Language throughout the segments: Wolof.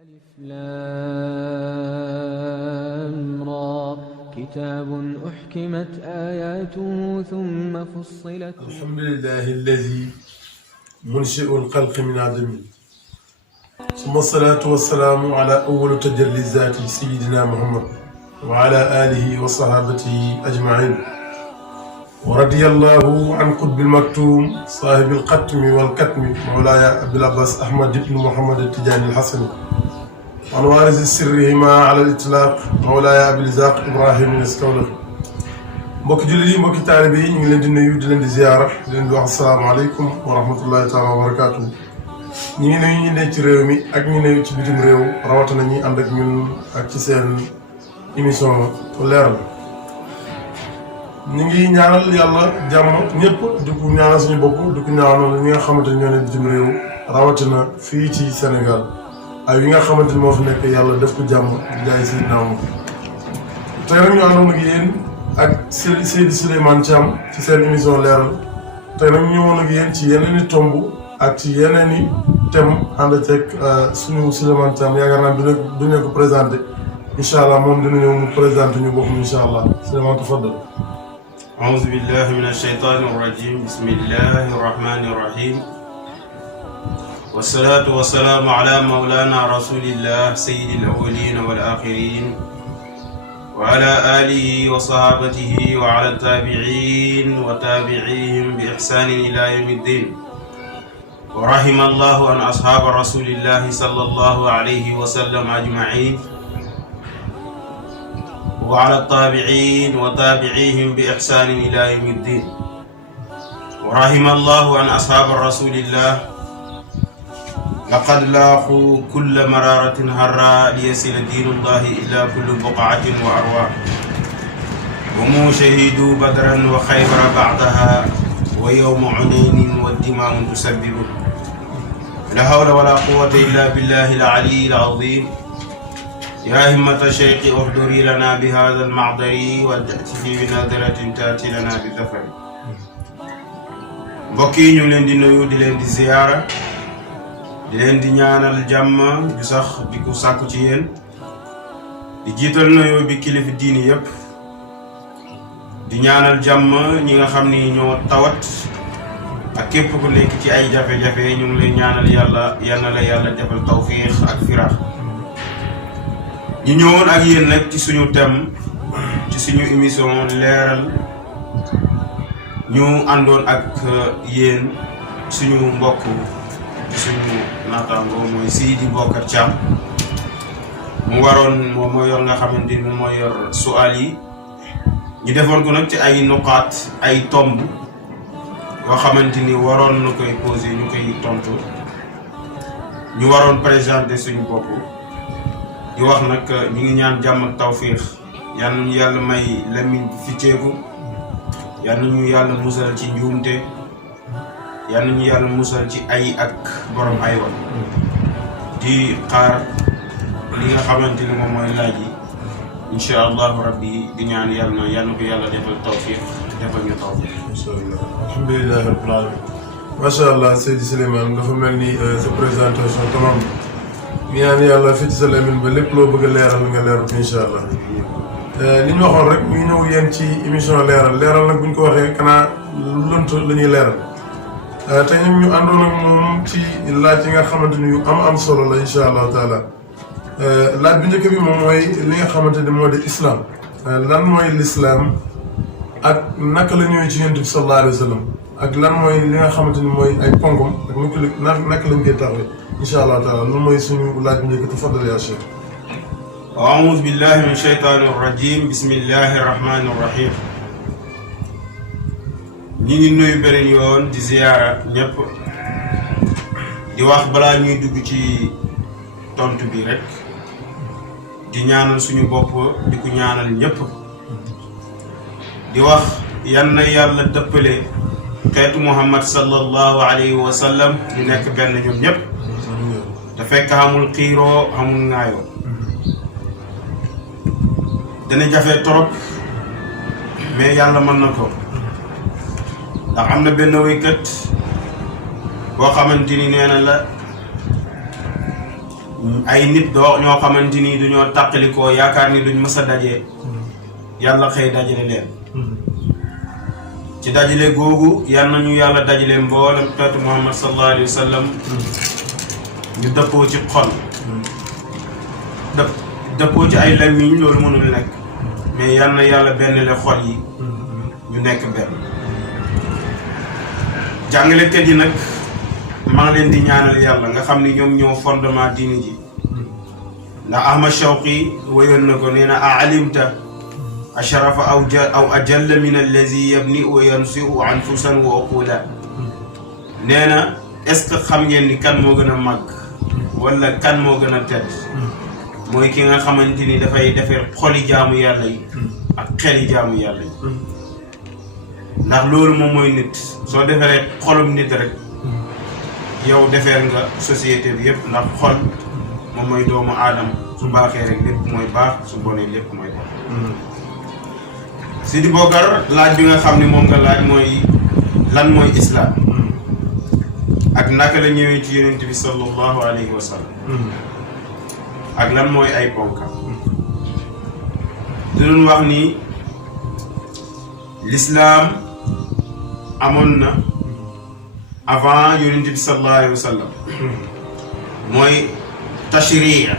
ألف لام را كتاب أحكمت آياته ثم فصلت. الحمد لله الذي منشئ الخلق من عدم، ثم الصلاة والسلام على أول تجلي ذات سيدنا محمد وعلى آله وصحابته أجمعين، ورضي الله عن قطب المكتوم صاحب الختم والكتم مولاي أبي العباس أحمد بن محمد التجاني الحسني، عن وارث سرهما على الإطلاق مولاي أبي الإزاق إبراهيم الإسكولر. mbokki jullit yi mbokki taalibe yi ñu ngi leen di nuyu di leen di ziyaara di leen di wax asalaamaaleykum wa rahmatullahi taala wa barakaatu. ñu ngi nuyu ñu ne ci réew mi ak ñu ne ci bitim réew rawatina ñi ànd ak ñun ak ci seen émission Leeral. ñu ngi ñaanal yàlla jàmm ñëpp di ko ñaanal suñu bopp di ko ñaanal ñi nga xamante ne ñoo ne bitim réew rawatina fii ci Sénégal ak yi nga xamante ni moo fi nekk yàlla def ko jàmm di jaay si naamu. tey nag ñu àndoon ak yéen ak Seydi Souleymane Thiam ci seen émission Leeral. tey nag ñu ñëwoon ak yéen ci yeneen i tomb ak ci yeneen i thème ànd ceeg suñu Souleymane Thiam yaakaar naa du ñu ko présenté incha allah moom dina ñëw mu présenté ñu boppam incha allah Souleymane tafaddal. أعوذ بالله من الشيطان الرجيم بسم الله الرحمن الرحيم والصلاة والسلام على مولانا رسول الله سيد الأولين والآخرين وعلى آله وصحابته وعلى التابعين وتابعيهم بإحسان إلى يوم الدين ورحم الله عن أصحاب رسول الله صلى الله عليه وسلم أجمعين وعلى التابعين وتابعيهم بإحسان إلى يوم الدين ورحم الله عن أصحاب رسول الله لقد لاقوا كل مرارة هراء ليصل دين الله إلى كل بقعة وأرواح هم شهدوا بدرا وخيبر بعدها ويوم عنين والدماء تسبب لا حول ولا قوة إلا بالله العلي العظيم يا همة الشيخ احضري لنا بهذا المعذر ولتأتي بنظرة تأتي لنا بظفر. mbokk yi ñu leen di nuyu di leen di ziyaara di leen di ñaanal jàmm ju sax di ko sàkku ci yéen di jiital nuyoo bi kilifa diini yépp di ñaanal jàmm ñi nga xam ni ñoo tawat ak képp ku nekk ci ay jafe-jafe ñu ngi lay ñaanal yàlla yal na la yàlla defal tawfiix ak firaax. ñu ñëwoon ak yéen nag ci suñu thème ci suñu émission Leeral ñu àndoon ak yéen suñu mbokk suñu naataango mooy Seydi Bokar Thiam mu waroon moom moo yor nga xamante ni moo yor su'aal yi ñu defoon ko nag ci ay nuqaat ay tomb yoo xamante ni waroon na koy posé ñu koy tontu ñu waroon présenter suñu bopp di wax nag ñu ngi ñaan jàmm ak tawfiix yal nañu yàlla may lamiñ fi ceeku yal nañu yàlla musal ci njuumte yal nañu yàlla musal ci ay ak borom ay wa di xaar li nga xamante ni moom mooy laaj yi incha allahu rabbi di ñaan yàlla na ko yàlla defal tawfiix defal ñu tawfiix. incha allah alhamdulilah rabbil alamin. macha allah Seydi Souleymane dafa mel ni sa présentation tamam. ñaan yàlla fii ci sa lamin ba lépp loo bëgg a leeral nga leeral ko incha allah. li ñu waxoon rek ñu ñëw yéen ci émission leeral nag bu ñu ko waxee kanaa lënt la ñuy leeral. te ñun ñu àndoon ak moom ci laaj yi nga xamante ni yu am solo la incha allahu taala. laaj bu njëkk bi moom mooy li nga xamante ni moo di islam. lan mooy l'islam ak naka la ñëwee ci Yonent bi sallallahu alayhi wa sallam ak lan mooy li nga xamante ni mooy ay ponkam ak naka lañ koy taxawee. incha allah taala loolu mooy suñu laaj bu njëkk tafaddal yaa Cheikh. a'uuzu billahi min shaytaani rajiim bismillahi rahmaani rahiim. ñu ngi nuyu beneen yoon di ziyaara ñëpp di wax balaa ñuy dugg ci tontu bi rek di ñaanal suñu bopp di ko ñaanal ñëpp di wax yan na yàlla dëppale xeetu Muhammad sallallahu alayhi wa sallam di nekk benn ñoom ñëpp. te fekk amul xiiroo amul ŋaayoo dana jafe trop mais yàlla mën na ko ndax am na benn waykat boo xamante ni nee na la ay nit ñoo xamante ni duñoo tàqalikoo yaakaar ni duñ mës a daje yàlla xëy dajale leen ci dajale googu yal nañu yàlla dajale mboolem tootu Muhammad sallallahu alayhi wa sallam ñu dëppoo ci xol dëppoo ci ay làmmiñ loolu mënul nekk mais yal na yàlla benn le xol yi ñu nekk benn jàngalekat yi nag maa ngi leen di ñaanal yàlla nga xam ni ñoom ñoo fondement diini ji ndax Ahmad Shawqi wayoon na ko nee na alimta asharafa aw ajalla min allazi yabni wa yansiu anfusan wa uqula nee na est-ce que xam ngeen ni kan moo gën a màgg wala kan moo gën a tedd mooy ki nga xamante ni dafay defar xoli jaamu yàlla yi ak xeli jaamu yàlla yi ndax loolu moom mooy nit soo defaree xolum nit rek yow defeer nga société bi yëpp ndax xol moom mooy doomu aadama su baaxee rek lépp mooy baax su bonee lépp mooy baax Sidi Bokar laaj bi nga xam ne moom nga laaj mooy lan mooy islam ak naka la ñëwee ci yonent bi sallallahu alayhi wa sallam ak lan mooy ay ponkam di doon wax ni l'islam amoon na avant yonent bi sallallahu alayhi wa sallam mooy tashriya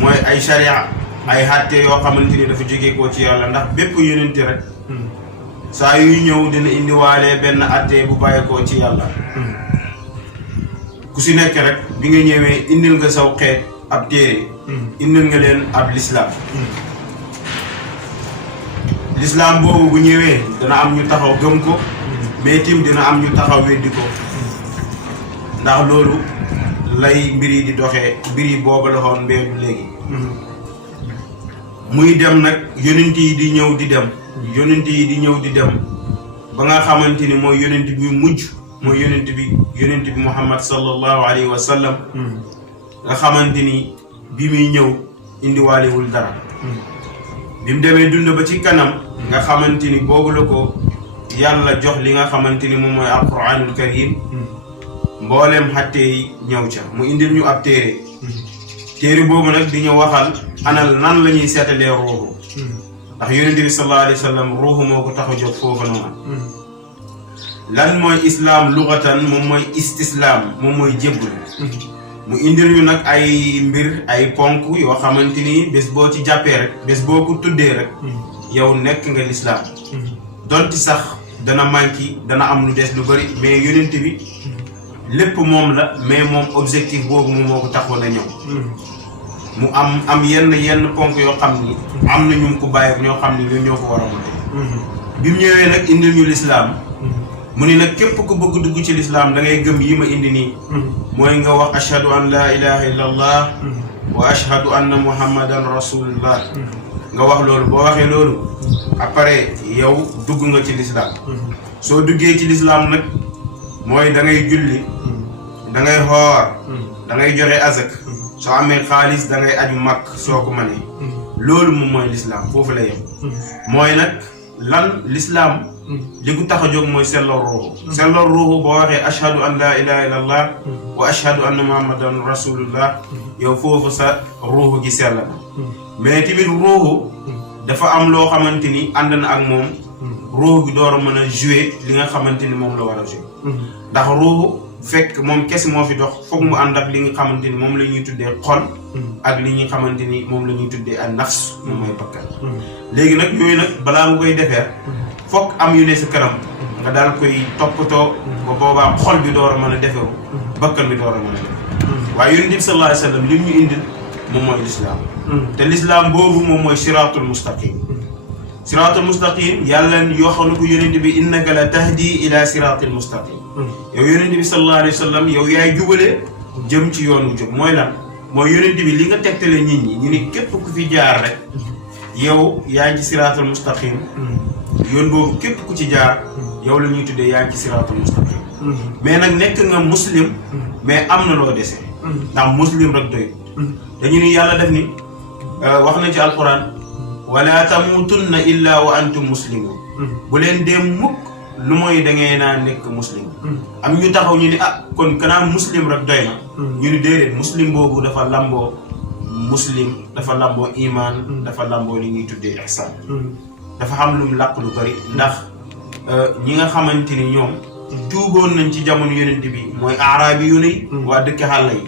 mooy ay sharia ay xàtte yoo xamante ni dafa jógee koo ci yàlla ndax bépp yonent rek saa yuy ñëw dina indiwaale benn àtte bu bàyyeekoo ci yàlla ku si nekk rek bi nga ñëwee indil nga saw xeet ab téere indil nga leen ab lislaam lislaam boobu bu ñëwee dana am ñu taxaw gëm ko mais tim dina am ñu taxaw weddi ko ndax loolu lay mbir yi di doxee mbir yi booba la xoon mbeedu léegi muy dem nag yonent yi di ñëw di dem yonent yi di ñëw di dem ba nga xamante ni mooy yonent bi mujj mooy yonent bi Muhammad sallallahu alayhi wa sallam nga xamante ni bi muy ñëw indiwaalewul dara bi mu demee dund ba ci kanam nga xamante ni boobu la ko yàlla jox li nga xamante ni moom mooy alquranul karim mbooleem xatte yi ñëw ca mu indil ñu ab téere boobu nag di ñu waxal anal nan la ñuy seetalee ruuxu ndax yonent bi sallallahu alayhi wa sallam ruuxu moo ko tax a jóg foofu noonu lan mooy islaam lugatan moom mooy istislaam moom mooy jébbul mu indil ñu nag ay mbir ay ponk yoo xamante ni bés boo ci jàppee rek bés boo ko tuddee rek yow nekk nga lislaam donti sax dana manqué dana am lu des lu bëri mais yonent bi lépp moom la mais moom objectif boobu moom moo ko taxoon a ñëw mu am yenn ponk yoo xam ni am na ñu ko bàyyi ñoo xam ni ñoo ko war a monté bi mu ñëwee nag indil ñu lislaam mu ni nag képp ku bëgg dugg ci lislaam da ngay gëm yi ma indi nii mooy nga wax ashhadu an la ilaha illa allah wa ashhadu anna muhammadan rasulullah nga wax loolu boo waxee loolu après yow dugg nga ci lislaam soo duggee ci lislaam nag mooy da ngay julli da ngay xoor da ngay joxe azak soo amee xaalis da ngay aju makk soo ko mënee loolu moom mooy lislaam foofu la yem mooy nag lan lislaam li ko tax a jóg mooy sellal ruuxu boo waxee ashhadu an la ilaha illa allah wa ashhadu anna muhammadan rasulullah yow foofu sa ruuxu gi sell na mais tamit ruuxu dafa am loo xamante ni ànd na ak moom ruuxu gi door a mën a jouer li nga xamante ni moom la war a jouer ndax ruuxu fekk moom kese moo fi dox foog mu ànd ak li nga xamante ni moom la ñuy tuddee xol ak li ñuy xamante ni moom la ñuy tuddee ak nafs moom mooy bakkan léegi nag yooyu nag balaa nga koy defeer foog am yu ne sa kanam nga daal koy toppatoo ba boobaa xol bi door a mën a deferu bakkan bi door a mën a def waaye yonent bi sallallahu alayhi wa sallam lim ñu indil moom mooy lislaam te lislaam boobu moom mooy siraatul mustaqim siraatul mustaqim yàlla yoo xam ne ko yonent bi innaka la tahdi ila siraatil mustaqim yow yonent bi sallallahu alayhi wa sallam yow yaay jubale jëm ci yoon wu jub mooy lan mooy yonent bi li nga tegtale nit ñi ñu ni képp ku fi jaar rek yow yaa ngi ci siraatul mustaqim yoon boobu képp ku ci jaar yow la ñuy tuddee yaa ngi ci siraatul mustaqim mais nag nekk nga muslim mais am na loo dese ndax muslim rek doy dañu ni yàlla def ni wax na ci alquran wala tamutunna illa wa antum muslimun bu leen dee mukk lu mooy da ngay naa nekk muslim am ñu taxaw ñu ni kon kanaa muslim rek doy na ñu ni déedéet muslim boobu dafa lamboo muslim dafa lamboo iman dafa lamboo li ñuy tuddee ihsan dafa xam lu mu làq lu bari ndax ñi nga xamante ni ñoom tuugoon nañ ci jamono yonent bi mooy aaraabi yu ne waa dëkk xàll yi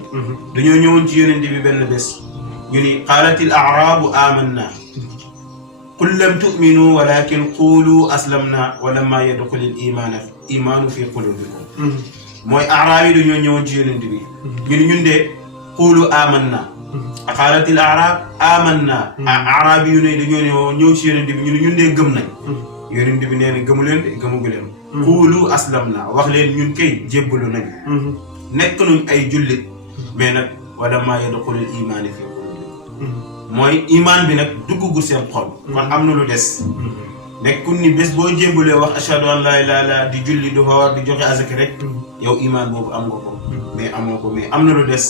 dañoo ñëwoon ci yonent bi benn bés ñu ni qaalatil aaraabu amanna qul lam tu'minu walakin qulu aslamna wa lamma yadxulil imaanu fi qulubikum mooy aaraab yi dañoo ñëwoon ci yonent bi ñu ni ñun de qulu amanna qaalatil aaraab amanna aaraabi yu ne dañoo ñëw ci yonent bi ñu ni ñun de gëm nañ yonent bi nee na gëmu leen de gëmugu leen qulu aslamna wax leen ñun kay jébbalu nañ nekk nuñ ay jullit mais nag wa lamma yadxulil imaanu fi mooy iman bi nag duggugu seen xol kon am na lu des nekkul ni bés boo jébbalee wax ashhadu an laa ilaaha illallaah di julli di xoor di joxe azaka rek yow iman boobu am nga ko mais amoo ko mais am na lu des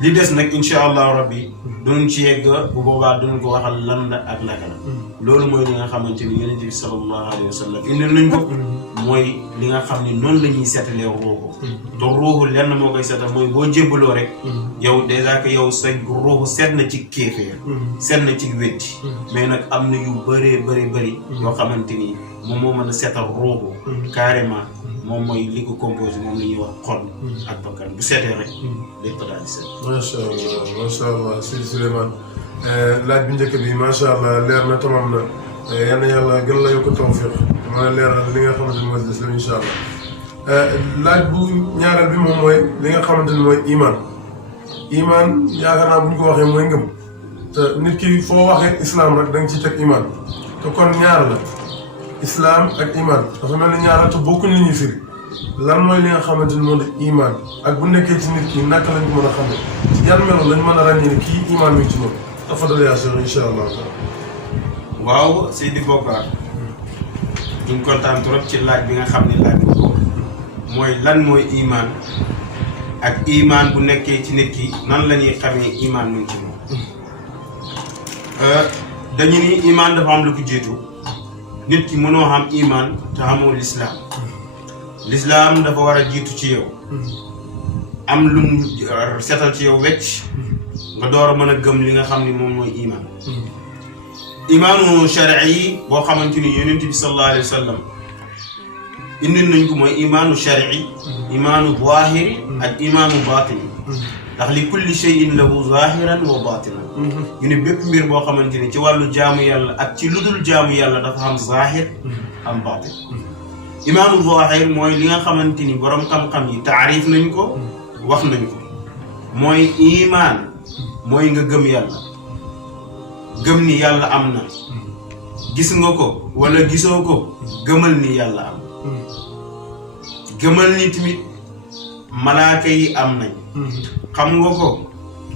li des nag insha allahu rabbi duñ ci yegg bu boobaa duñ ko waxal lan la ak naka la loolu mooy li nga xamante ni yonent bi sallallahu alayhi wa sallam indi nañ ko mooy li nga xam ni noonu la ñuy seetalee ruuxu te ruuxu lenn moo koy seetal mooy boo jébbaloo rek yow dèjà que yow sa ruuxu seet na ci kéefeer seet na ci weddi mais nag am na yu bëri yoo xamante ni moom moo mën a seetal ruuxu carrément moom mooy li ko composé moom la ñuy wax xol ak bakkan bu seetee rek lépp daal di seet. macha allah Sidi Souleymane laaj bi njëkk bi macha allah leer na tamam na yal na yàlla gën la yokk tawfiq mën a leeral li nga xamante ni mooy des la incha allah laaj bu ñaareel bi moom mooy li nga xamante ni mooy iman yaakaar naa bu ñu ko waxee mooy ngëm te nit ki foo waxee islam rek da nga ciy teg iman te kon ñaar la. islam ak iman dafa mel ni ñaar te bokkuñ li ñuy firi lan mooy li nga xamante ni moo di iman ak bu nekkee ci nit ki naka lañ ko mën a xamee ci yan melo lañ mën a ràññee ne kii iman mi ngi ci moom dafa doon yaasoo incha allah. waaw Seydi Bokar ñu ngi kontaan trop ci laaj bi nga xam ne laaj bi ko mooy lan mooy iman ak iman bu nekkee ci nit ki nan la ñuy xamee iman mi ngi ci moom dañu ni iman dafa am lu ko jiitu. nit ki mënoo xam iman te xamoo lislaam dafa war a jiitu ci yow am lu mu setal ci yow wecc nga door a mën a gëm li nga xam ni moom mooy iman imaanu shari'i yi boo xamante ni yonent bi sallallahu alayhi wa sallam indi nañ ko mooy imaanu shari'i imaanu zahiri ak imaanu batini ndax li kulli shay'in lahu zahiran wa batinan ñu ne bépp mbir boo xamante ni ci wàllu jaamu yàlla ak ci ludul jaamu yàlla dafa am zahir am batin imaanu zahir mooy li nga xamante ni borom xam-xam yi taarif nañ ko wax nañ ko mooy iman mooy nga gëm yàlla gëm ni yàlla am na gis nga ko wala gisoo ko gëmal ni yàlla am gëmal ni tamit malaaka yi am nañ xam nga ko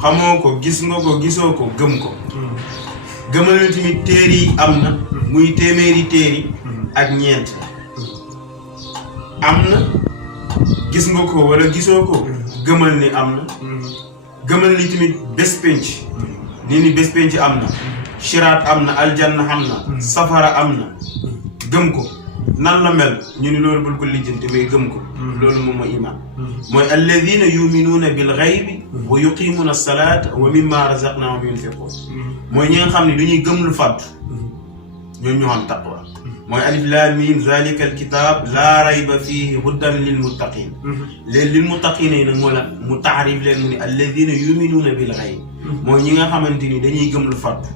xamoo ko gis nga ko gisoo ko gëm ko gëmal ni tamit téere yi am na muy téeméeri téere ak ñeent am na gis nga ko wala gisoo ko gëmal ni am na gëmal ni tamit bés penc ni bés penc am na shiraat am na aljanna am na safara am na gëm ko nan la mel ñu ni loolu bul ko lijjanti mais gëm ko loolu moom mooy iman mooy alladina yuminuuna bil ghaybi wa yuqimuna as-salata wa mimma razaqnahum yunfiqun mooy ñi nga xam ne dañuy gëm lu fàddu ñooñu ñoo xam taqwa mooy alif lam mim zalika al kitab laa rayba fihi hudan lil muttaqin léegi lil muttaqin yi nag moo la mu taarif leen mu ni alladina yuminuuna bil ghaybi mooy ñi nga xamante ni dañuy gëm lu fàddu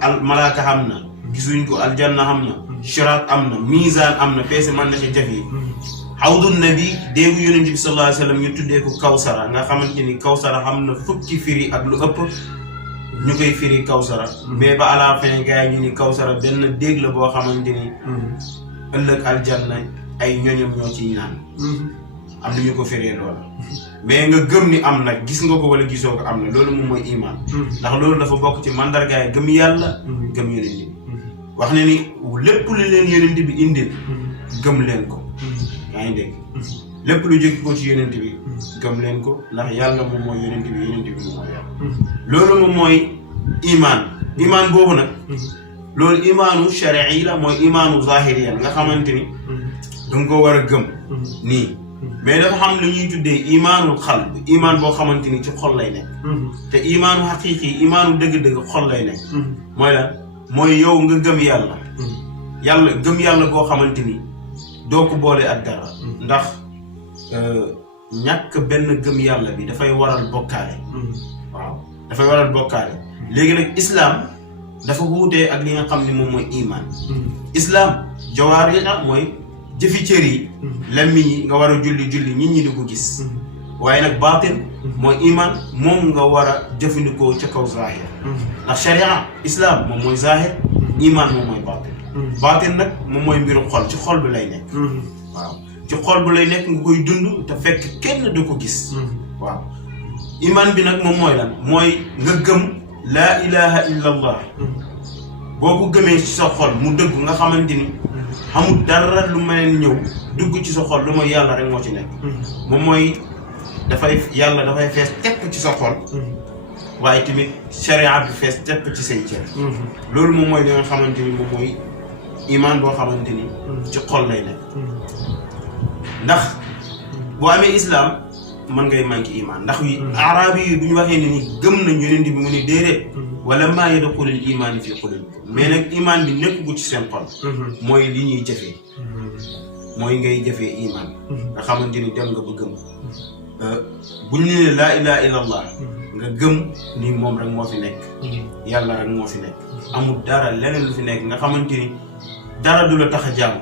al malaaka xam na gisuñ ko aljanna xam na shiraat am na misaan am na peese man na ci jaf yi xawdu nabi déegu yonent bi sallallahu alayhi wa sallam ñu tuddee ko kawsara nga xamante ni kawsara xam na fukki firi ak lu ëpp ñu koy firi kawsara mais ba à la fin gars yi ñu ni kawsara benn déeg la boo xamante ni ëllëg aljanna ay ñoñam ñoo ciy naan am na ñu ko firee loola mais nga gëm ni am na gis nga ko wala gisoo ko am na loolu moom mooy iman ndax loolu dafa bokk ci mandargaay gëm yàlla gëm yonent bi wax ne ni lépp lu leen yonent bi indil gëm leen ko yaa ngi dégg lépp lu jóge ko ci yonent bi gëm leen ko ndax yàlla moom mooy yonent bi moom mooy yàlla loolu moom mooy iman boobu nag loolu imaanu shari'i la mooy imaanu zahiriyan nga xamante ni danga ko war a gëm nii mais dafa xam lu ñuy tuddee imaanul xalb imaan boo xamante ni ci xol lay nekk te imaanu xaqiiqi imaanu dëgg-dëgg xol lay nekk mooy lan mooy yow nga gëm yàlla gëm yàlla boo xamante ni doo ko boole ak dara ndax ñàkk benn gëm yàlla bi dafay waral bokkaale waaw dafay waral bokkaale léegi nag islam dafa wuutee ak li nga xam ne moom mooy iman islam jawaar yi mooy jëfi cër yi lammiñ yi nga war a julli nit ñi di ko gis waaye nag baatin mooy iman moom nga war a jëfandikoo ca kaw zahir ndax sharia islam moom mooy zahir iman moom mooy baatin nag moom mooy mbiru xol ci xol bi lay nekk waaw ci xol bu lay nekk nga koy dund te fekk kenn du ko gis waaw iman bi nag moom mooy lan mooy nga gëm laa ilaha illa allah boo ko gëmee ci sa xol mu dëgg nga xamante ni xamul dara lu mëneen ñëw dugg ci sa xol lu mooy yàlla rek moo ci nekk moom mooy yàlla dafay fees tepp ci sa xol waaye tamit sharia bi fees tepp ci say cër loolu moom mooy li nga xamante ni moom mooy iman boo xamante ni ci xol lay nekk ndax boo amee islam mën ngay manqué iman ndax arabi yi bu ñu waxee ne ni gëm nañ yonent bi mu ne déedéet wala maa yadxulul iman fi qulubikum mais nag iman bi nekk gu ci seen xol mooy li ñuy jëfee mooy ngay jëfee iman nga xamante ni dem nga ba gëm buñ ne laa ilaha illallah nga gëm ni moom rek moo fi nekk yàlla rek moo fi nekk amul dara leneen lu fi nekk nga xamante ni dara du la tax a jaamu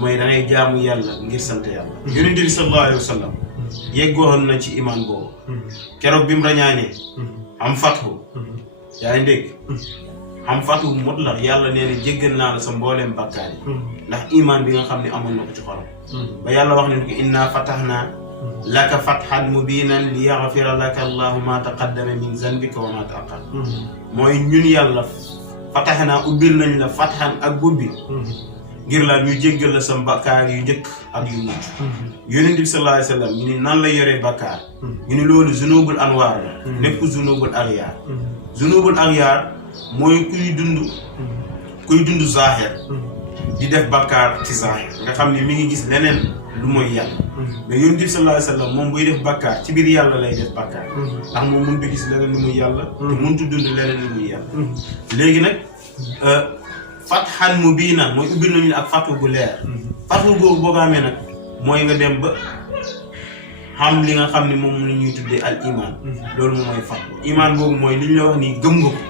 mooy da ngay jaamu yàlla ngir sant yàlla yonent bi sallallahu alayhi wa sallam yeggoon na ci iman boobu keroog bi mu rañaanee am fathu yaa ngi dégg am fathu mutlaq yàlla nee na jéggal naa la sa mbooleem bàkkaar yi ndax iman bi nga xam ne amoon na ko ci xolam ba yàlla wax ne ko inna fatahnaa laka fathan mubinan li yaghfira laka allahu ma taqaddama min zanbika wa ma ta'akhkhar mooy ñun yàlla fatahnaa ubbil nañ la fathan ak ubbi ngir la ñu jéggal la sa bakkaar yu njëkk ak yu mujj yonent bi sallallahu alayhi wa sallam ñu ni nan la yoree bakkaar ñu ni loolu zunubul anwaar la nekk zunubul aghyar zunubul aghyar mooy kuy dund zahir di def bakkaar ci zahir nga xam ne mi ngi gis leneen lu mooy yàlla mais yonent bi sallallahu alayhi wa sallam moom buy def bakkaar ci biir yàlla lay def bakkaar ndax moom mënut a gis leneen lu muy yàlla te mënut a dund leneen lu muy yàlla léegi nag fathan mubinan mooy ubbil nañu ak fatu gu leer fatu googu boo ko amee nag mooy nga dem ba xam li nga xam ne moom la ñuy tuddee al iman loolu moom mooy fatu iman boobu mooy li ñu la wax nii gëm nga ko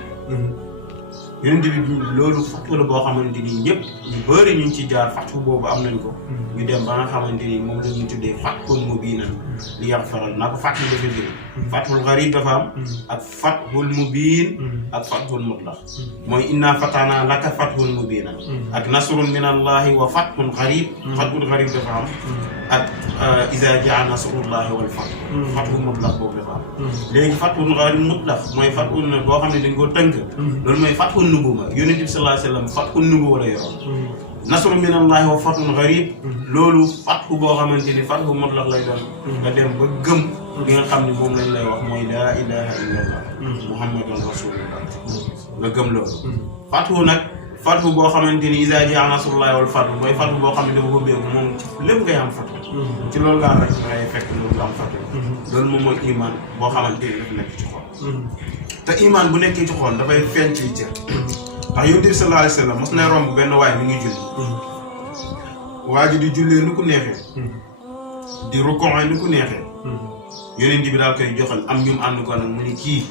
yonent bi loolu fatu la boo xamante ni ñëpp ñu bëri ñu ngi ci jaar fatu boobu am nañ ko ñu dem ba nga xamante ni moom la ñuy tuddee fathun mubinan li yaghfara naa ko fatu dafa jël fathul gharib dafa am ak fathul mubin ak fathul mutlaq mooy inna fatahna laka fathul mubinan ak nasrun min allahi wa fathul gharib fathul gharib dafa am ak iza jaa nasrullahi wal fath fathul mutlaq boobu dafa am léegi fathul gharib mutlaq mooy fathul na boo xam ne dañ koo tënk loolu mooy fathul nubuwa yonent bi sallallahu alayhi wa sallam fathul nubuwa la yoroon nasru min allahi wa fathul gharib loolu fathu boo xamante ni fathu mutlaq lay doon nga dem ba gëm li nga xam ne moom lañ lay wax mooy laa ilaha illallah muhammadun rasulullah nga gëm loolu fathu nag fathu boo xamante ni iza jaa nasrullahi wal fathu mooy fathu boo xam ne dafa bëggeeku moom lépp ngay am fathu ci loolu laa rek ngay fekk loolu am fathu loolu moom mooy iman boo xamante ni dafa nekk ci xol te iman bu nekkee ci xol dafay feeñ ci cër ndax yonent bi sallallahu alayhi wa sallam mos na romb benn waay mi ngi julli waa ji di jullee nu ko neexee di rukkoo nu ko neexee yonent bi daal koy joxal am ñum ànd ko nag mu ni kii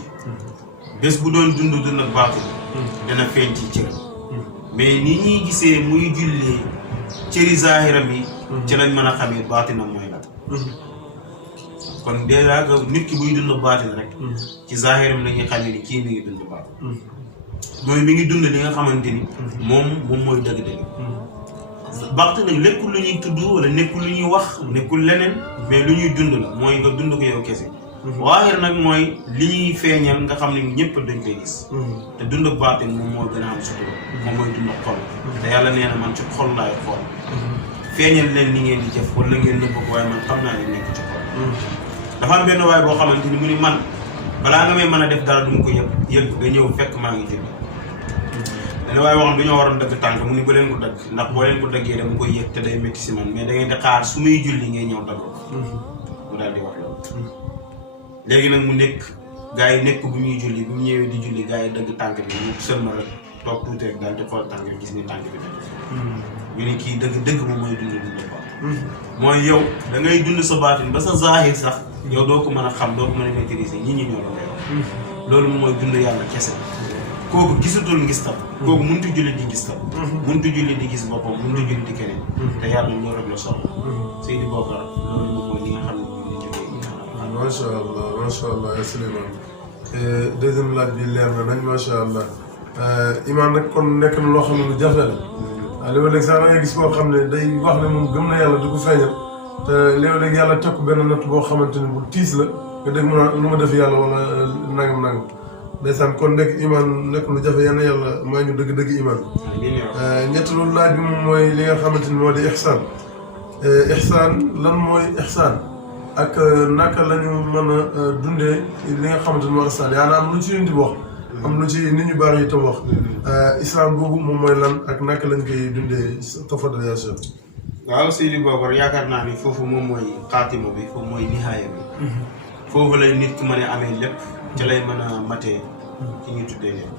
bés bu doon dund ak baatul dana feeñ ci cër mais ni ñuy gisee muy jullee cëri zahiram yi ci lañ mën a xamee baatinam mooy la kon dèjà que nit ki buy dund baatin rek ci zahiram la ñuy xamee ni kii mi ngi dund baatin mooy mi ngi dund li nga xamante ni moom mooy dëgg-dëgg baatin nag nekkul lu ñuy tudd wala nekkul lu ñuy wax nekkul leneen mais lu ñuy dund la mooy nga dund ko yow kese waahir nag mooy li ñuy feeñal nga xam ne ñëpp dañ koy gis te dund ak baatin moom moo gën a am sutura moom mooy dund ak xol te yàlla nee na man ci xol laay xool feeñal leen li ngeen di jëf wala ngeen nëbb ko waaye man xam naa li nekk ci xol dafa am benn waay boo xamante ni mu ni man balaa nga may mën a def dara du ma ko yëg nga ñëw fekk maa ngi jël dana waaye waxoon dañoo waroon dagg tànk mu ni bu leen ko dagg ndax boo leen ko daggee dama koy yëg te day métti si man mais da ngeen di xaar su muy julli ngay ñëw dagg ko mu daal di wax loolu léegi nag mu nekk gars yi nekk bu ñuy julli bu mu ñëwee di julli gars yi dagg tànk bi ñu sëlma rek toog tuuti rek daal di xool tànk bi gis ni tànk bi dagg ñu ne kii dëgg moom mooy dund ko mooy yow da ngay dund sa baatin ba sa zaahir sax yow doo ko mën a xam doo ko mën a maîtriser ñi ñoo la koy wax loolu moom mooy dund yàlla kese kooku gisatul ngistal kooku mënut a julli di ngistal mënut a julli di gis boppam mënut a julli di keneen te yàlla loolu rek la soxla Seydi Bokar loolu moom mooy li nga xam ne ñu jógee macha allah ya Souleymane deuxième laaj bi leer na nañ macha allah imaam nag kon nekk na loo xam ne lu jafe la waaw léeg-léeg sax da ngay gis koo xam ne day wax ne moom gëm na yàlla di ko feeñal te léeg-léeg yàlla teg ko benn natt boo xamante ne bu tiis la nga dégg mu naan lu ma def yàlla wala nangam ndeysaan kon nekk imaan nekk lu jafe yenn yàlla may ñu dëgg-dëgg imaan ñetteelu laaj bi moom mooy li nga xamante ni moo di ixsaan lan mooy ixsaan ak naka la ñu mën a dundee li nga xamante ni moo ixsaan yaa am lu ci indi wax am lu ci nit ñu baax yi tam wax islam boobu moom mooy lan ak naka lañ koy dundee tafadal yaa Cheikh. waaw Seydi Bokar yaakaar naa ni foofu moom mooy xaatima bi foofu mooy nihaaya bi foofu lay nit ki mën a amee lépp ci lay mën a matee ci ñuy tuddee lépp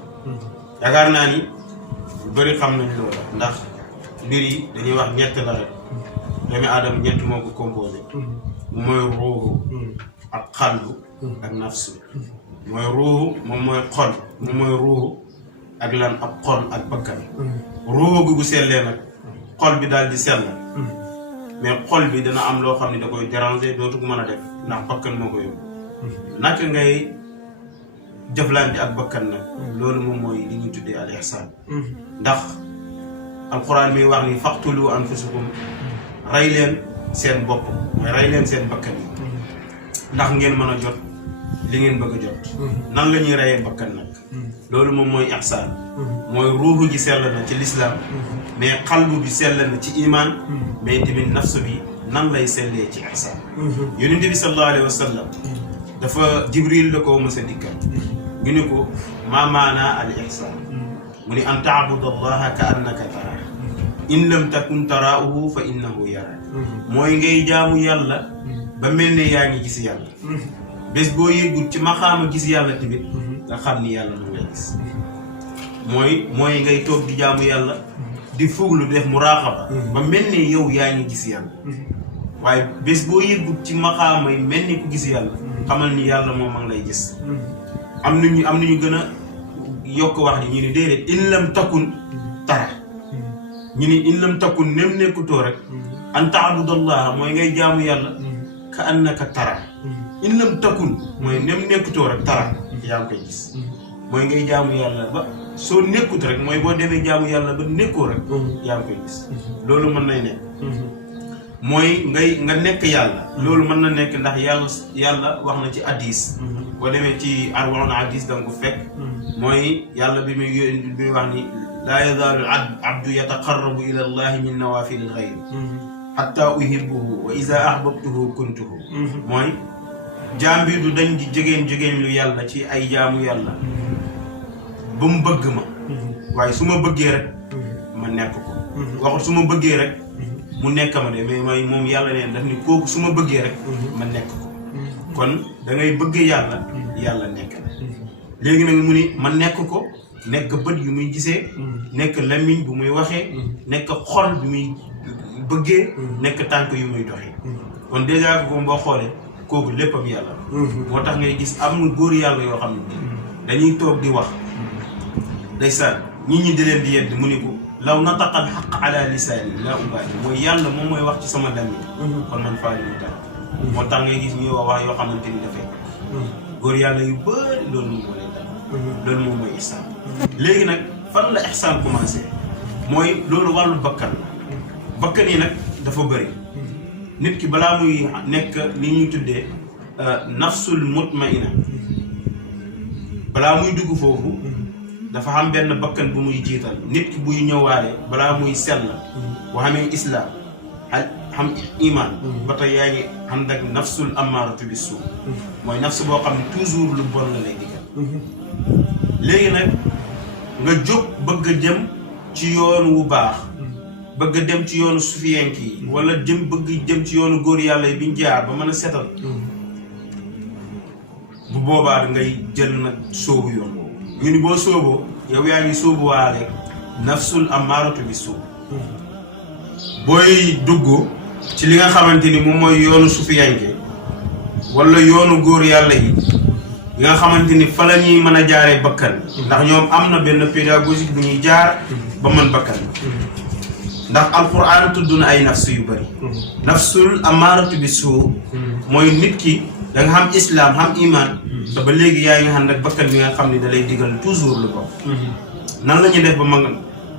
yaakaar naa ni lu bëri xam nañ loolu ndax mbir yi dañuy wax ñett la rek doomi aadama ñett moo ko composé mooy ruuxu ak xalbu ak nafsu mooy ruuxu moom mooy xol moom mooy ruuxu ak lan ak xol ak bakkan ruuxu gi bu sellee nag xol bi daal di sell mais xol bi dana am loo xam ne da koy déranger dootu ko mën a def ndax bakkan moo ko yóbbu naka ngay jëflante ak bakkan nag loolu moom mooy li ñuy tuddee al ihsaan ndax alquran mi wax ni faqtulu anfusakum rey leen seen bopp mooy rey leen seen bakkan yi ndax ngeen mën a jot li ngeen bëgg a jot nan la ñuy reyee bakkan nag loolu moom mooy ihsaan mooy ruuxu gi sell na ci lislaam mais xalbu bi sell na ci iman mais tamit nafsu bi nan lay sellee ci ihsaan yonent bi sallallahu alayhi wa sallam dafa jibril la ko mës a dikkal ñu ne ko maa maana al ihsaan mu ni an taabuda allaha ka annaka tara in lam takun taraahu fa innahu yarak mooy ngay jaamu yàlla ba mel ne yaa ngi gis yàlla bés boo yëggut ci maxaama gis yàlla tamit nga xam ni yàlla mu lay gis mooy ngay toog di jaamu yàlla di fuglu def muraaxaba ba mel ne yow yaa ngi gis yàlla waaye bés boo yëggut ci maxaama yi mel ni ku gis yàlla xamal ni yàlla moom ma ngi lay gis am nañu gën a yokk wax ni ñu ni déedéet in lam takun tara ñu ni in lam takun nem nekkutoo rek an taabudallaha mooy ngay jaamu yàlla ka annaka tara in lam takun mooy nem nekkutoo rek tara yaa ngi koy gis mooy ngay jaamu yàlla ba soo nekkut rek mooy boo demee jaamu yàlla ba nekkoo rek yaa ngi koy gis loolu mën nay nekk mooy nga nekk yàlla loolu mën na nekk ndax yàlla wax na ci hadis boo demee ci arwaxoon hadis da nga ko fekk mooy yàlla bi muy wax ni laa yazaalu abdu yataqarrabu ila allahi min nawafilil xayri hatta uhibbuhu wa iza ahbabtuhu kuntuhu mooy jaam bi du dañ di jegeen lu yàlla ci ay jaamu yàlla ba mu bëgg ma waaye su ma bëggee rek ma nekk ko waxut su ma bëggee rek mu nekk ma de mais mooy moom yàlla neen daf ni kooku su ma bëggee rek ma nekk ko kon da ngay bëgg yàlla nekk na léegi nag mu ni ma nekk ko nekk bët yu muy gisee nekk lamiñ bu muy waxee nekk xol bi muy bëggee nekk tànk yu muy doxee kon dèjà ko boo xoolee kooku léppam yàlla moo tax ngay gis amul góor yàlla yoo xam ne dañuy toog di wax ndeysaan ñi di leen di yedd mu ni ko law nataqa al xaq ala lisaani laa ubaali mooy yàlla moom mooy wax ci sama lamiñ kon man faali mu tax moo tax ngay gis ñuy wax yoo xamante ni dafay góor yàlla yu bëri loolu moom moo leen dal loolu moom mooy ihsaan léegi nag fan la ihsaan commencé mooy loolu wàllu bakkan yi nag dafa bëri nit ki balaa muy nekk li ñuy tuddee nafsul mutmaina balaa muy dugg foofu dafa xam benn bakkan bu muy jiital nit ki buy ñëwaale balaa muy sell boo xamee islaam xam iman ba tey yaa ngi xam nag nafsul amaaratu bi suu mooy nafsu boo xam ne toujours lu bon la lay digal léegi nag nga jóg bëgg a jëm ci yoon wu baax bëgg a dem ci yoonu sufiyank yi wala bëgg jëm ci yoonu góor yàlla yi biñ jaar ba mën a setal bu boobaa ngay jël nag sóobu yoon boobu ñu ni boo sóoboo yow yaa ngi sóobu waale nafsul amaaratu bi sóob booy dugg ci li nga xamante ni moom mooy yoonu sufiyanke wala yoonu góor yàlla yi nga xamante ni fa la ñuy mën a jaaree bakkan ndax ñoom am na benn pédagogique bu ñuy jaar ba mën bakkan ndax alquran tudd na ay nafs yu bëri nafsul amaaratu bi suu mooy nit ki da nga xam islam xam iman te ba léegi yaa ngi xam nag bakkan bi nga xam ne da lay digal toujours lu ko nan la ñuy def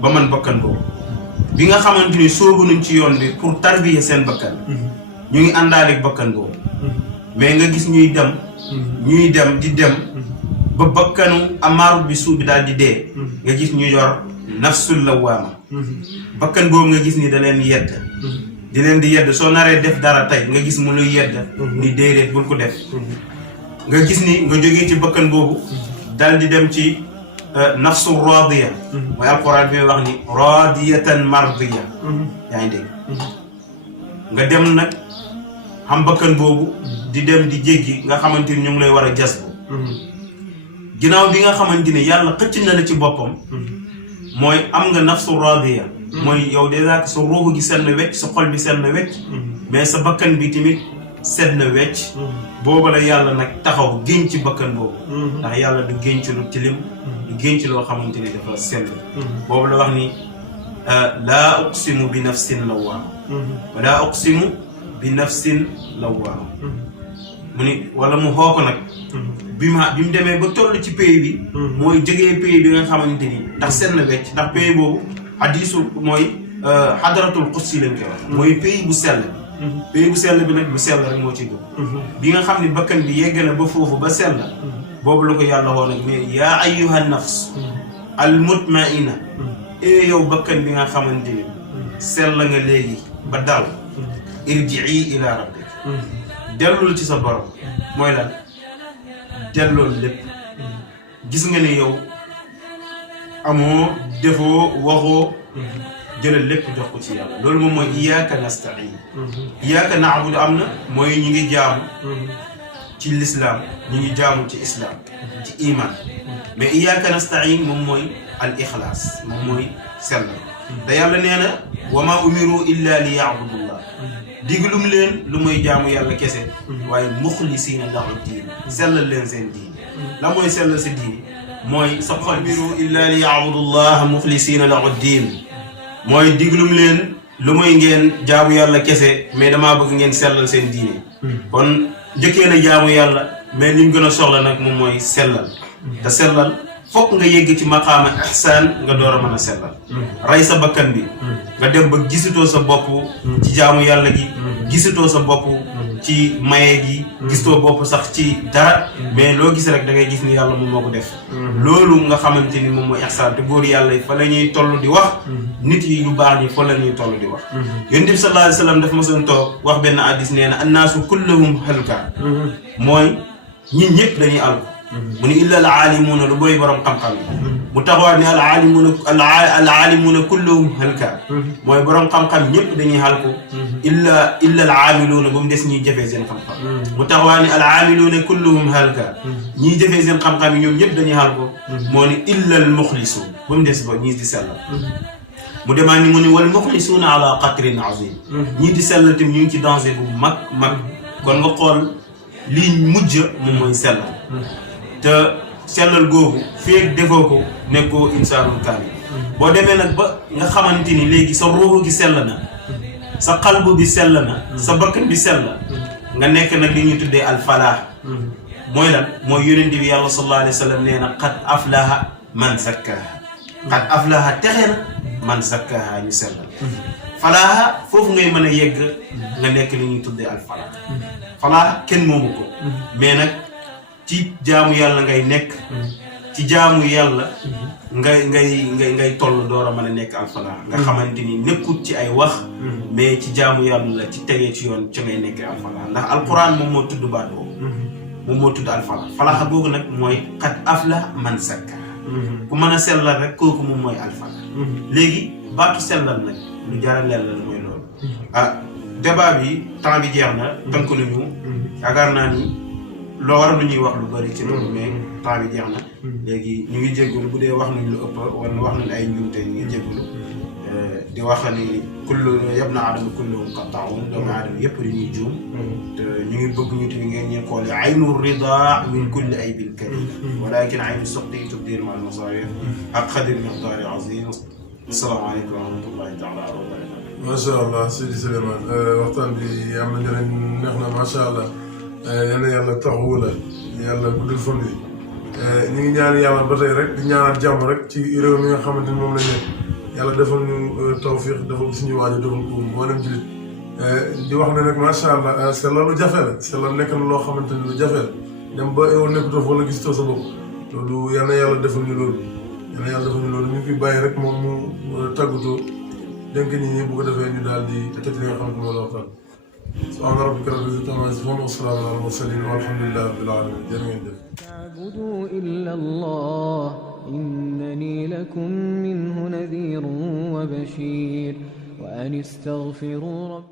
ba man bakkan boobu bi nga xamante ni soobu nañ ci yoon bi pour tarbiya seen bakkan ñu ngi àndaaleeg bakkan boobu mais nga gis ñuy dem di dem ba bakkanu amaaru bi suu bi daal di dee nga gis ñu yor nafsul lawaama bakkan boobu nga gis ni da leen yedd di leen di yedd soo naree def dara tey nga gis mu luy yedd ni déedéet bul ko def nga gis ni nga jógee ci bakkan boobu dal di dem ci nafsu radiya mooy alquran bi wax ni radiyatan mardiya yaa ngi dégg nga dem nag xam bakkan boobu di dem di jéggi nga xamante ni ñu ngi lay war a jas bu ginnaaw bi nga xamante ni yàlla xëcc na la ci boppam mooy am nga nafsu radiya mooy yow dèjà que sa ruuxu gi set na wecc sa xol bi set na wecc mais sa bakkan bi tamit set na wecc booba la yàlla nag taxaw génn ci bakkan boobu ndax yàlla du génn ci lu tilim du génn ci loo xamante ni dafa sell boobu la wax ni laa uqsimu bi nafsin lawaama wala uqsimu bi nafsin lawaama mu ni wala mu xoo ko nag bi mu demee ba toll ci pays bi mooy jógee pays bi nga xamante ni ndax set na wecc ndax pays boobu hadisul mooy xadaratul qudsi lañ koy wax mooy pays bu sell bi nag bu sell rek moo ci dugg bi nga xam ne bakkan bi yegg na ba foofu ba sell boobu la ko yàlla woo nag mais yaa ayyuha nafs al mutmaina yow bakkan bi nga xamante ni sell nga léegi ba dal irji'i ila rabbik dellul ci sa borom mooy lan dellool lépp gis nga ne yow amoo defoo waxoo jëlal lépp jox ko ci yàlla loolu moom mooy iyyaka nasta'in iyyaka na'budu am na mooy ñu ngi jaamu ci l'islam ñu ngi jaamu ci islam ci iman mais iyyaka nasta'in moom mooy al ixlaas moom mooy sell te yàlla nee na wa ma umiru illa li ya'budullah diglum leen lu mooy jaamu yàlla kese waaye muxlisiina lahu diin sellal leen seen diin la mooy sellal sa diin mooy sa xol umiru illa li ya'budullah muxlisiina lahu diin mooy diglum leen lu mooy ngeen jaamu yàlla kese mais damaa bëgg ngeen sellal seen diine kon njëkkee na jaamu yàlla mais li mu gën a soxla nag moom mooy sellal te sellal fokk nga yegg ci maqaama ihsaan nga door a mën a sellal rey sa bakkan bi nga dem ba gisatoo sa bopp ci jaamu yàlla gi gisatoo sa bopp ci maye gi gisatoo bopp sax ci dara mais loo gis rek da ngay gis ni yàlla moom moo ko def loolu nga xamante ni moom mooy ihsaan te góor yàlla yi fa la ñuy toll di wax nit yi yu baax ni fa la ñuy toll di wax yonent bi sallallahu alayhi wa sallam dafa mësoon toog wax benn hadiis nee na annaasu kulluhum halka mooy ñi ñëpp dañuy alku mu ni illa al aalimuuna lu booy borom xam-xam yi mu taxawaat ni al aalimuuna kulluhum halka mooy borom xam-xam ñëpp dañuy halku illa al aamiluuna ba mu des ñiy jëfee seen xam-xam mu taxawaat ni al aamiluuna kulluhum halka ñiy jëfee seen xam-xam yi ñoom ñëpp dañuy halku moo ni illa al muxlisuun ba mu des ba ñii di sellal mu demaat ni mu ni wal muxlisuuna ala qatrin azim ñii di sellal tamit ñu ngi ci danger bu mag kon nga xool lii mujj moom mooy sellal te sellal googu feeg defoo ko nekkoo insaanul kaamil boo demee nag ba nga xamante ni léegi sa ruuxu gi sell na sa xalbu bi sell na sa bakkan bi sell nga nekk nag li ñuy tuddee alfalaax mooy lan mooy yonent bi yàlla sallallahu alayhi wa sallam nee na qad aflaha man zakkaha qad aflaha texe na man zakkaha ñu sellal falaaxa foofu ngay mën a yegg nga nekk li ñuy tuddee alfalaax falaax kenn moomu ko mais nag ci jaamu yàlla ngay nekk ci jaamu yàlla ngay toll door a mën a nekk alfalaax nga xamante ni nekkut ci ay wax mais ci jaamu yàlla la ci tegee ci yoon ca ngay nekk alfalaax ndax alquran moom moo tudd baat boobu moom moo tudd alfalaax falaax boobu nag mooy qad aflaha man zakkaha ku mën a sellal rek kooku moom mooy alfaq. léegi baatu sellal nag lu jar a leeral mooy loolu. débat bi temps bi jeex na. tënk nañu. yaakaar naa ni loo war lu ñuy wax lu bari ci loolu mais temps bi jeex na. léegi ñu ngi jégalu bu dee wax nañ lu ëpp wala wax nañ ay njuumte ñu ngi jégalu di wax ni kullu yabna aadama kulluhum xattaa'uun doomu aadama yëpp dañuy juum. te ñu ngi bëgg ñu tamit ngeen ñeen xool aynu ridaa min kulli aybin kariim walaakin aynu suxti tubdii ma'al masaa'ib ak xadir miqdaari aziim. asalaamaaleykum wa rahmatullaahi taala wa barakaatuh. macha allah Seydi Souleymane waxtaan bi am na njëriñ neex na macha allah yal na yàlla taxawu la yàlla guddal fan bi ñu ngi ñaan yàlla ba tey rek di ñaanaat jàmm rek ci réew mi nga xamante ni moom lañ nekk yàlla defal ñu tawfiq defal suñu waajur defal ko mboolem jullit di wax ne nag macha allah sellal lu jafe la sellal nekk na loo xamante ni lu jafe la dem ba yow nekkutoo fa wala gisatoo sa bopp loolu yal na yàlla defal ñu loolu yal na yàlla defal ñu loolu ñu ngi fi bàyyi rek moom mu tàggatoo dénk nit ñi bu ko defee ñu daal di tëj li nga xamante moo la waxtaan subhaana rabbika rabbil izzati ammaa yasifuun wa salaamun alal mursaliin walhamdulillahi rabbil aalamiin jërë ngeen jëf. تعبدوا إلا الله إنني لكم منه نذير وبشير وأن استغفروا ربكم